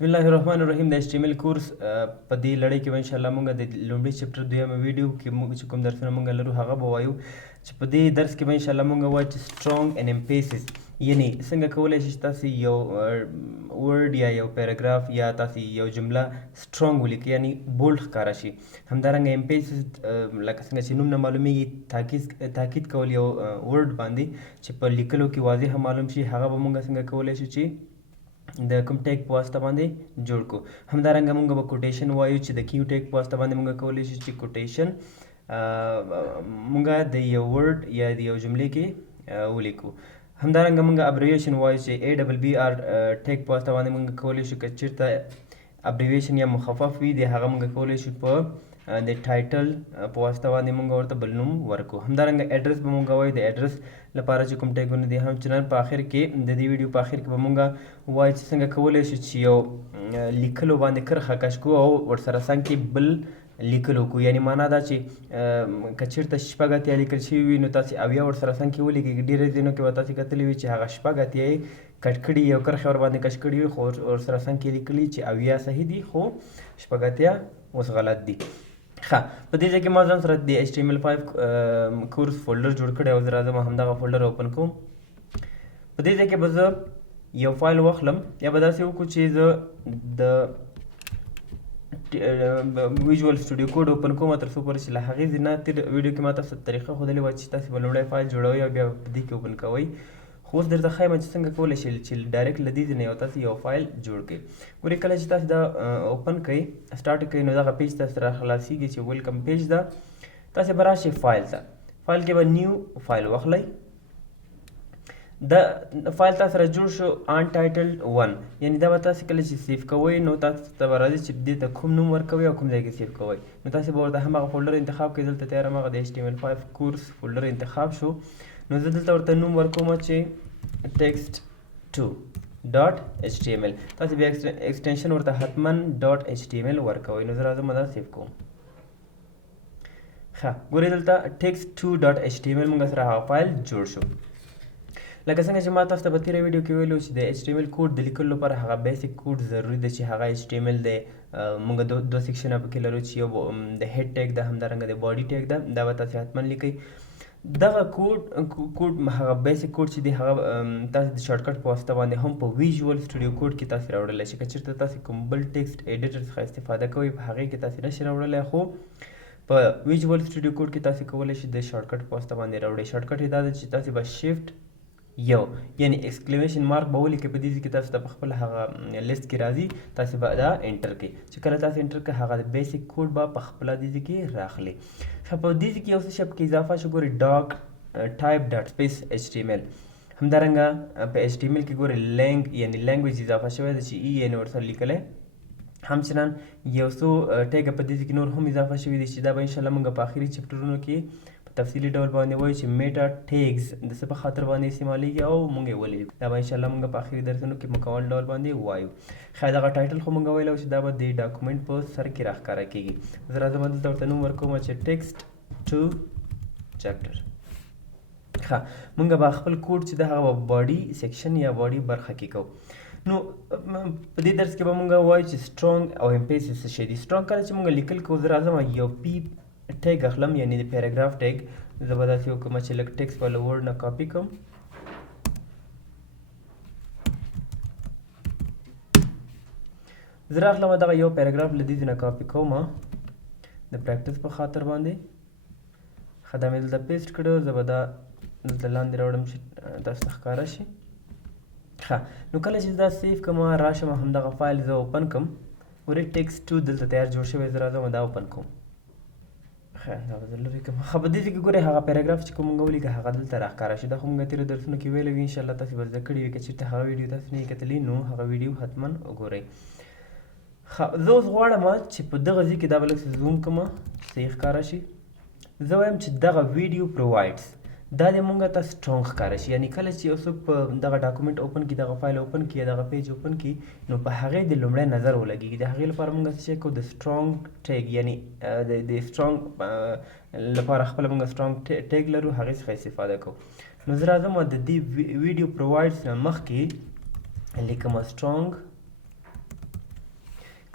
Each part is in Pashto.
بسم الله الرحمن الرحیم د HTML کورس په دې لړۍ کې به ان شاء الله مونږ د لومړي چپټر دویمه ویډیو کې مونږ چې کوم درسونه مونږ لرو هغه به وایو چې په دې درس کې به ان شاء الله مونږ وایو چې strong and emphasis یعنی څنګه کولی شئ چې تاسو یو ورډ یا یو پیراګراف یا تاسو یو جمله strong ولیکئ یعنی بولډ ښکاره شي. همدارنګه emphasis لکه څنګه چې نوم نه معلومیږي تاکید کول یو ورډ باندې چې په لیکلو کې واضح معلوم شي هغه به مونږ څنګه کولی شو چې د کوم ټیګ په واسطه باندې جوړ کو. همدارنګه مونږ به کوټیشن وایو چې د کیو ټیګ په واسطه باندې مونږ کولی شو چې کوټیشن مونږ د یو ورډ یا د یو جملې کې ولیکو. همدارنګه مونږ ابریویشن وایو چې ABBR ټیګ په واسطه باندې مونږ کولی شو که چېرته ابریویشن یا مخفف وي د هغه مونږ کولی شو په د ټایټل په واسطه باندې مونږ ورته بل نوم ورکو. همدارنګه اډرس به مونږ وایو د اډرس لپاره چې کوم ټیګونه دي. همچنان په آخر کې د دې ویډیو په آخر کې به مونږ وایو چې څنګه کولی شو چې یو لیکلو باندې کرښه کش کړو او ورسره څنګ کې بل لیکلو کو. یعنی معنا دا چې که چېرته شپږ اتیا لیکل شوي وي نو تاسې اویا ورسره څنګ کې ولیکئ. ډېرو ځینو کې به تاسې کتلي وي چې هغه شپږ اتیا یې کټ کړي یو کرښې ورباندې کش کړي وي خو ورسره څنګ کې لیکلي چې اویا صحیح دي خو شپږ اتیا اوس غلط دي. ښه په دې ځای کې ما ځان سره د HTML5 کورس فولډر جوړ کړی او زه راځم همدغه فولډر اوپن کوم. په دې ځای کې به زه یو فایل واخلم یا به داسې وکړو چې زه د ویژوال سټوډیو کوډ اوپن کوم تر څو پورې چې له هغې ځای نه تېر ویډیو کې ما تاسو ته طریقه ښودلې وه چې تاسې به لومړی فایل جوړوئ او بیا په دې کې اوپن کوئ. خو اوس درته ښایم چې څنګه کولی شئ چې ډایرکټ له دې ځای نه تاسې یو فایل جوړ کړئ. ګورئ کله چې تاسې دا اوپن کړئ سټارټ کړئ نو دغه پیج تاسې را خلاصېږي چې ویلکم پیج ده. تاسې به راشئ فایل ته. فایل کې به نیو فایل واخلئ. دا فایل تاسو سره جوړ شو untitled 1 یعنی دا به تاسې کله چې سیف کوئ نو تاسو ته به راځي چې دې ته کوم نوم ورکوئ او کوم ځای کې سیف کوئ. نو تاسې به ورته همغه فولډر انتخاب کړئ. دلته تیار همغه د HTML5 کورس فولډر انتخاب شو نو زه دلته ورته نوم ورکوم چې text2.html. تاسې بیا ایکسټینشن ورته حتما .html ورکوئ. نو زه راځم دا سیف کوم. ښه ګورئ دلته text2.html موږ سره هغه فایل جوړ شو. لکه څنګه چې ما تاسو ته په تېره ویډیو کې ویلو چې د HTML کوډ د لیکلو لپاره هغه بیسیک کوډ ضروري ده چې هغه HTML دی. موږ دوه سیکشنه پکې لرو چې یو د هیډ ټیګ ده همدارنګه د باډي ټیګ ده. دا به تاسې حتما لیکئ. دغه کوډ هغه بیسیک کوډ چې دی هغه تاسې د شارټکټ په واسطه باندې هم په ویژوال سټوډیو کوډ کې تاسې راوړلی شئ. که چېرته تاسې کوم بل ټیکسټ ایډیټر څخه استفاده کوئ په هغې کې تاسې نشئ راوړلی خو په ویژوال سټوډیو کوډ کې تاسې کولی شئ د شارټکټ په واسطه باندې راوړئ. شارټکټ یې دا ده چې تاسې به شیفټ یو یعنی ایکسکلیمیشن مارک به ولیکئ په دې ځای کې تاسو ته په خپله هغه لیست کې راځي تاسې به دا انټر کړئ. چې کله تاسې انټر کړئ هغه د بیسیک کوډ به په خپله دې ځای کې راخلي. ښه په دې ځای کې یو څه شی پکې اضافه شو. ګورئ ډاک ټایپ ډاټ سپیس HTML. همدارنګه په HTML کې ګورئ لینګ یعنی لینګویج اضافه شوی ده چې یعنې ورسره لیکلی. همچنان یو څو ټیګه په دې ځای کې نور هم اضافه شوي دي چې دا به انشاءالله موږ په آخري چپټرونو کې په تفصیلي ډول باندې وایو چې میټا ټیګز د څه په خاطر باندې استعمالیږي او موږ یې ولې دا به انشاءالله موږ په آخري درسونو کې مکمل ډول باندې وایو. ښاید هغه ټایټل خو موږ ویلی چې دا به د ډاکومنټ په سر کې راښکاره کېږي. زه راځم دلته ورته نوم ورکوم چې ټیکسټ ټو چپټر. ښه موږ به خپل کوډ چې د هغه به باډي سیکشن یا باډي برخه کې کوو. نو په دې درس کې به موږ وایو چې strong او emphasis څه شی دي. strong کله چې موږ لیکل کوو زه راځم یو پی ټیګ اخلم یعنی د پیراګراف ټیګ. زه به داسې وکړم چې لږ ټیکسټ والا ورډ نه کاپي کړم. زه راغلم دغه یو پیراګراف له دې ځای نه کاپي کوم د پریکټس په خاطر باندې. ښه دا مې دلته پیسټ کړو. زه به دا دلته لاندې راوړم چې تاسو ته ښکاره شي. ښه نو کله چې دا سیف کړم راشم همدغه فایل زه اوپن کړم. ګورئ text2 دلته تیار جوړ شوی. زه راځم دا اوپن کوم. ښه دا به زه لرې کړم. ښه په دې ځای کې ګورئ هغه پیراګراف چې کوم موږ ولیکه هغه دلته راښکاره شي. دا خو موږ تېرو درسونو کې ویلی وي انشاءالله تاسې به زده کړي وي. که چېرته هغه ویډیو تاسې نه یې کتلي نو هغه ویډیو حتما وګورئ. ښه زه اوس غواړم چې په دغه ځای کې دا به لږ څه زوم کړم صحیح ښکاره شي. زه وایم چې دغه ویډیو پرووایډس دا د مونږ ته strong ښکاره شي. یعنی کله چې یو څوک په دغه ډاکومنټ اوپن کړي دغه فایل اوپن کړي یا دغه پیج اوپن کړي نو په هغې د لومړی نظر ولګېږي. د هغې لپاره مونږ څه شی کوو د strong ټیګ یعنی د strong لپاره خپله مونږ strong ټیګ لرو هغې څخه استفاده کوو. نو زه راځم د دې ویډیو پرووایډس نه مخکې لیکم strong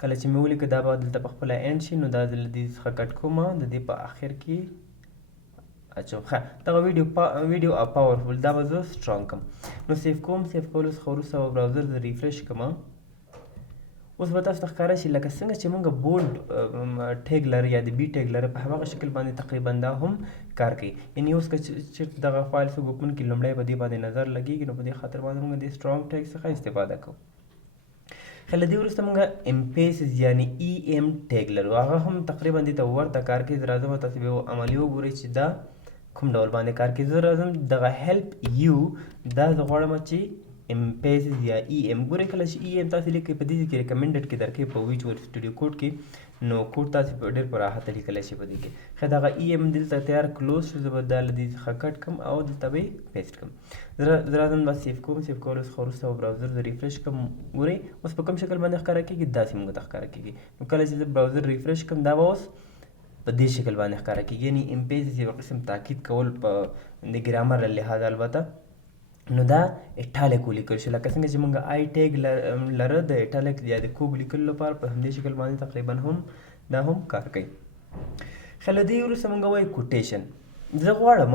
کله چې مې ولیکه دا به دلته په خپله اینډ شي نو دا د دې څخه کټ کومه د دې په آخر کې اچوم. ښه دغه ویډیو پاورفول دا به زه سټرانګ کړم نو سیف کوم. سیف کولو څخه وروسته به براوزر زه ریفرش کړم. اوس به تاسو ته ښکاره شي لکه څنګه چې موږ بولډ ټیګ لرو یا د بي ټیګ لرو په هماغه شکل باندې تقریبا دا هم کار کوي. یعنی اوس که چېرته دغه فایل څوک اوپن کړي لومړی به دې باندې نظر لګېږي نو په دې خاطر باندې موږ د سټرانګ ټیګ څخه استفاده کوو. ښه له دې وروسته موږ امپیسز یعنې ای ایم ټیګ لرو هغه هم تقریبا دې ته ورته کار کوي. زه راځم تاسو به عملي وګورئ چې دا کوم ډول باندې کار کوي. زه راځم دغه هیلپ یو دا زه غواړم چې امپیسز یا ای ایم ګورئ کله چې ای ایم تاسو لیکئ په دې کې ریکمنډډ کې درکې په ویجوال سټوډیو کوډ کې نو کوډ تاسو په ډېر په راحته لیکلی شي په دې کې. ښه دغه ای ایم دلته تیار کلوز شو زه به دا له دې څخه کټ کړم او دلته به یې پیسټ کړم. زه راځم دا سیف کوم. سیف کولو څخه وروسته به براوزر زه ریفرش کړم. ګورئ اوس په کوم شکل باندې ښکاره کېږي داسې موږ ته ښکاره کېږي. نو کله چې زه براوزر ریفرش کړم دا به اوس په دې شکل باندې ښکاره کېږي. یعنې امپیسز یو قسم تاکید کول په د ګرامر له لحاظه البته نو دا اټالیک ولیکل شو لکه څنګه چې موږ آی ټیګ لره د اټالیک یا د کوږ لیکلو لپاره په همدې شکل باندې تقریبا هم دا هم کار کوي. ښه له دې وروسته موږ وایو کوټیشن. زه غواړم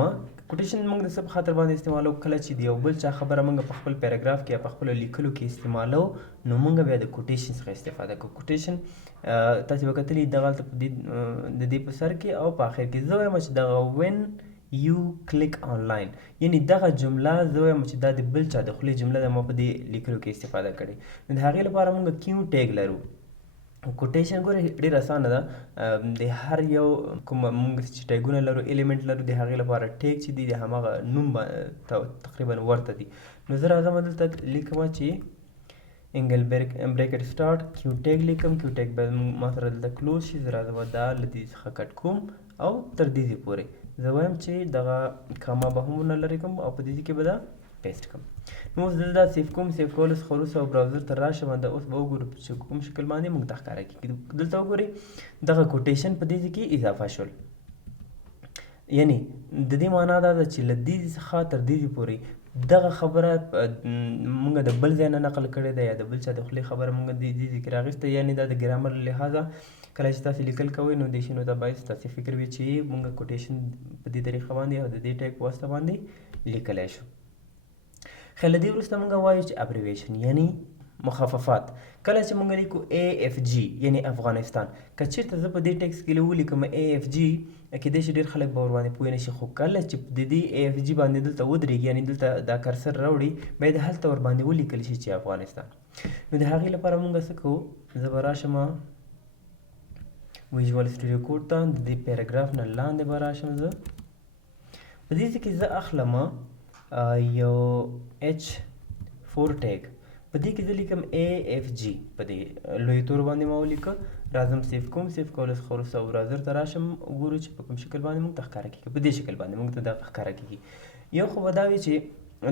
کوټیشن موږ د څه په خاطر باندې استعمالوو کله چې د یو بل چا خبره موږ په خپل پیراګراف کې یا په خپلو لیکلو کې استعمالوو نو موږ بیا د کوټیشن څخه استفاده کوو. کوټیشن تاسو به کتلي دغلته د دې په سر کې او په آخر کې زه وایم چې دغه وین یو کلیک آنلاین یعنی دغه جمله زه وایم چې دا د بل چا د خولې جمله ده ما په دې لیکلو کې استفاده کړې. نو د هغې لپاره موږ کیو ټیګ لرو. کوټیشن ګوره ډېر اسانه ده د هر یو کوم موږ چې ټیګونه لرو ایلیمنټ لرو د هغې لپاره ټیګ چې دی د هماغه نوم تقریبا ورته دي. نو زه راځم دلته لیکم چې انګل بریکټ سټارټ کیو ټیګ لیکم. کیو ټیګ باید ما سره دلته کلوز شي. زه راځم دا له دې څخه کټ کوم او تر دې ځای پورې زه وایم چې دغه کاما به هم ونه لرې کوم او په دې کې به دا پیسټ کوم. نو اوس دلته دا سیف کوم. سیف کولو څخه وروسته او براوزر ته راشم دا اوس به وګورو چې کوم شکل باندې موږ ته ښکاره کېږي. دلته وګورئ دغه کوټیشن په دې ځای کې اضافه شول. یعنی د دې معنا دا ده چې له دې څخه تر دې ځای پورې دغه خبره موږ د بل ځای نه نقل کړې ده یا د بل چا د خولې خبره موږ دې ځای کې راغېسته. یعنې دا د ګرامر له لحاظه کله چې تاسو لیکل کوئ نو دې شنو ته باید تاسو فکر وي چې موږ کوټیشن په دې طریقه باندې او د دې ټیګ په واسطه باندې لیکلی شو. ښه له دې وروسته موږ وایو چې ابریویشن یعنی مخففات. کله چې موږ لیکو AFG یعنی افغانستان که چېرته زه په دې ټیکس کې ولیکم AFG کېدای شي ډېر خلک به ورباندې پوه نه شي خو کله چې د دې AFG باندې دلته ودرېږي یعنې دلته دا کرسر راوړي باید هلته ورباندې ولیکل شي چې افغانستان. نو د هغې لپاره موږ څه کوو زه به راشم ویجوال سټوډیو کوډ ته د دې پیراګراف نه لاندې به راشم. زه په دې کې زه اخلم یو H4 ټیګ په دې کې زه لیکم AFG په دې لوی تور باندې ما ولیکه. راځم سیف کوم. سیف کولو څخه وروسته براوزر ته راشم وګورو چې په کوم شکل باندې موږ ته ښکاره کېږي. په دې شکل باندې موږ ته دغه ښکاره کېږي. یو خو به دا وي چې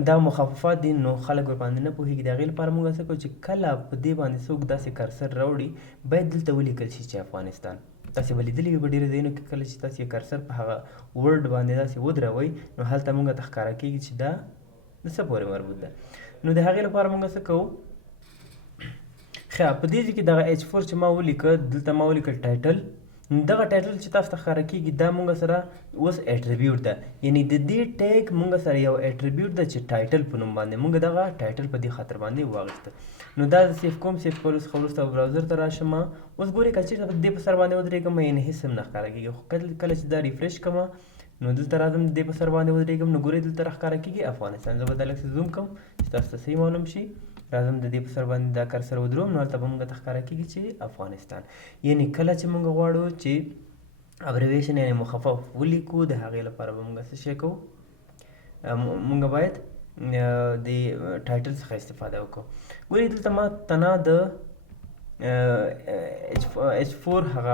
دا مخففات دي نو خلک ورباندې نه پوهېږي. د هغې لپاره موږ څه کوو چې کله په دې باندې څوک داسې کرسر راوړي باید دلته ولیکل شي چې افغانستان. تاسې به لیدلي وي په ډېرو ځایونو کې کله چې تاسې کرسر په هغه ورډ باندې داسې ودروئ نو هلته موږ ته ښکاره کېږي چې دا د څه پورې مربوط ده. نو د هغې لپاره موږ څه کوو ښه په دې ځای کې دغه H4 چې ما ولیکه دلته ما ولیکل ټایټل. دغه ټایټل چې تاسو ته ښکاره کېږي دا موږ سره اوس اټریبیوټ ده. یعنې د دې ټیګ موږ سره یو اټریبیوټ ده چې ټایټل په نوم باندې موږ دغه ټایټل په دې خاطر باندې واخیسته. نو دا سیف کوم. سیف کولو څخه وروسته براوزر ته راشم. اوس ګورئ که چېرته دې په سر باندې ودرېږم یعنې هېڅ هم نه ښکاره کېږي. خو کله چې دا ریفرش کړم نو دلته راځم د دې په سر باندې ودرېږم نو ګورئ دلته راښکاره کېږي افغانستان. زه به دا لږ څه زوم کړم چې تاسو ته صحیح معلوم شي. راځم د دې په سر باندې دا کرسر ودروم نو هلته به موږ ته ښکاره کېږي چې افغانستان. یعنې کله چې موږ غواړو چې ابریویشن یعنې مخفف ولیکو د هغې لپاره به موږ څه شی کوو موږ باید د ټایټل څخه استفاده وکړو. ګورئ دلته ما تنها د H4 هغه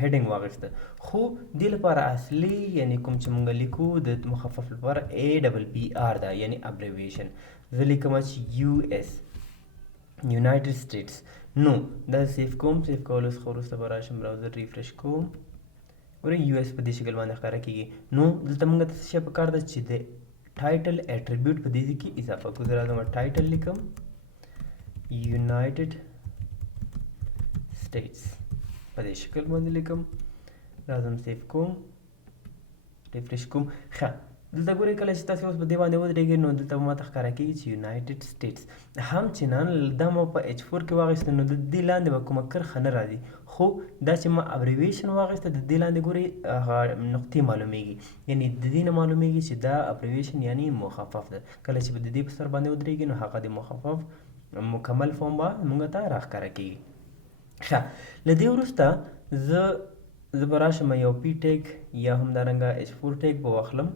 هیډینګ واخیسته خو دې لپاره اصلي یعنې کوم چې موږ لیکو د مخفف لپاره ABBR ده یعنې ابریویشن. زه لیکم چې US یونایټډ سټیټس. نو دا سیف کوم. سیف کولو څخه وروسته به راشم براوزر ریفرش کوم. ګورئ US په دې شکل باندې ښکاره کېږي. نو دلته موږ ته څه شی پکار ده چې د ټایټل اټریبیوټ په دې کې اضافه کړو. زه راځم ټایټل لیکم یونایټډ states په دې شکل باندې لیکم راځم سیف کوم ریفریش کوم ښه دلته ګورئ کله چې تاسو اوس په دې باندې ودرېږئ نو دلته به ماته ښکاره کېږي چې یونایټډ سټیټس هم چې نن دا ما په H4 کې واخیسته نو د دې لاندې به کومه کرښه نه راځي خو دا چې ما ابریویشن واخیسته د دې لاندې ګورئ نقطې معلومیږي یعنی د دې نه معلومیږي چې دا ابریویشن یعنی مخفف ده کله چې به د دې په سر باندې ودرېږي نو هغه د مخفف مکمل فارم به موږ ته راښکاره کېږي ښه له دې وروسته زه به راشم یو پی ټیګ یا همدارنګه H4 ټیګ به واخلم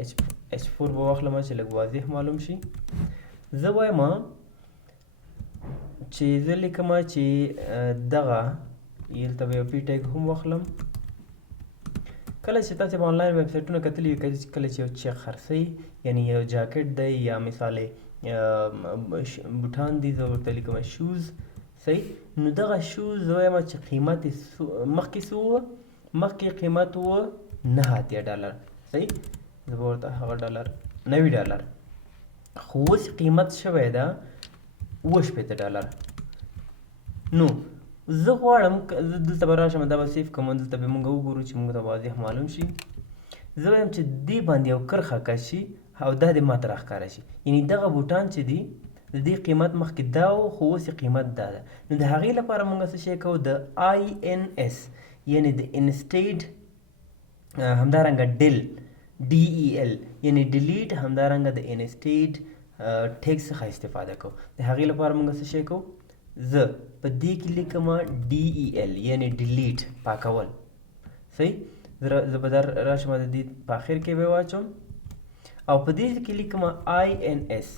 H4 به واخلم چې لږ واضح معلوم شي زه وایم چې زه لیکم چې دغه دلته به یو پی ټیګ هم واخلم کله چې تاسو په آنلاین ویب سایټونو کتلي وي کله چې یو چیک خرڅوي یعنی یو جاکټ دی یا مثال بوټان دي زه ورته لیکم شوز صحیح نو دغه شوز زه وایم چې قیمت مخکې څه وه مخکې قیمت وه $9 صحیح زه به ورته هغه $90 خو اوس قیمت شوی ده $80 نو زه غواړم دلته به راشم دا به سیف کوم دلته به موږ وګورو چې موږ ته واضح معلوم شي زه وایم چې دې باندې یو کرښه کش شي او دا دې ماته راښکاره شي یعنی دغه بوټان چې دي د دې قیمت مخکې دا و خو اوس قیمت دا ده نو د هغې لپاره موږ څه شی کوو د INS یعنی د انسټیډ همدارنګه ډل DEL یعنی ډیلیټ همدارنګه د انسټیډ ټیګ څخه استفاده کوو د هغې لپاره موږ څه شی کوو زه په دې کې لیکم DEL یعنی ډیلیټ پاکول صحیح زه به در راشم د دې په آخر کې به واچوم او په دې کې لیکم INS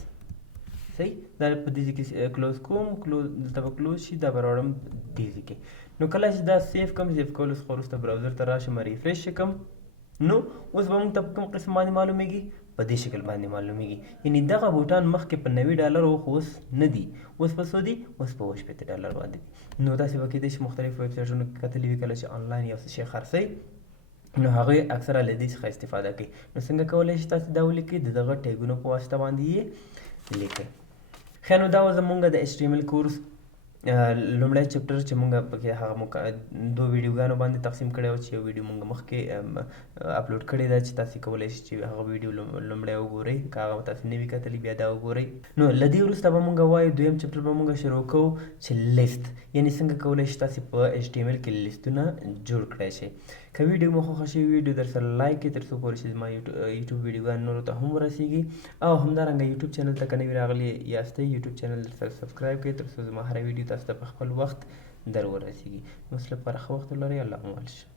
صحیح دا په دې کې کلوز کوم دلته به کلوز شي دا به راوړم دې کې نو کله چې دا سیف کوم سیف کولو څخه وروسته براوزر ته راشم ریفریش کوم نو اوس به موږ ته په کوم قسم باندې معلومیږي په دې شکل باندې معلومیږي یعنی دغه بوټان مخکې په $90 و خو اوس نه دي اوس په څو دي اوس په $80 باندې نو داسې به کېدای شي مختلف ویب سایټونو کې کتلي وي کله چې آنلاین یو څه شی خرڅوي نو هغوی اکثره له دې څخه استفاده کوي نو څنګه کولی شي تاسو دا ولیکئ د دغه ټیګونو په واسطه باندې یې لیکئ ښه نو دا و زموږ د HTML کورس لومړی چپټر چې موږ پکې هغه دوه ویډیوګانو باندې تقسیم کړی و چې یو ویډیو موږ مخکې اپلوډ کړې ده چې تاسو کولی شئ چې هغه ویډیو لومړی وګورئ که هغه تاسو نه وي کتلي بیا دا وګورئ نو له دې وروسته به موږ وایو دویم چپټر به موږ شروع کوو چې لیست یعنې څنګه کولی شئ تاسو په HTML کې لیستونه جوړ کړی شئ که ویډیو مو خوښه شوي ویډیو در سره لایک کړئ تر څو پورې چې زما یوټیوب ویډیوګانې نورو ته هم ورسیږي او همدارنګه یوټیوب چینل ته که نوي راغلي یاستئ یوټیوب چینل در سره سبسکرایب کړئ تر څو زما هره ویډیو تاسو ته په خپل وخت در ورسیږي اوس لپاره ښه وخت ولرئ الله مو شه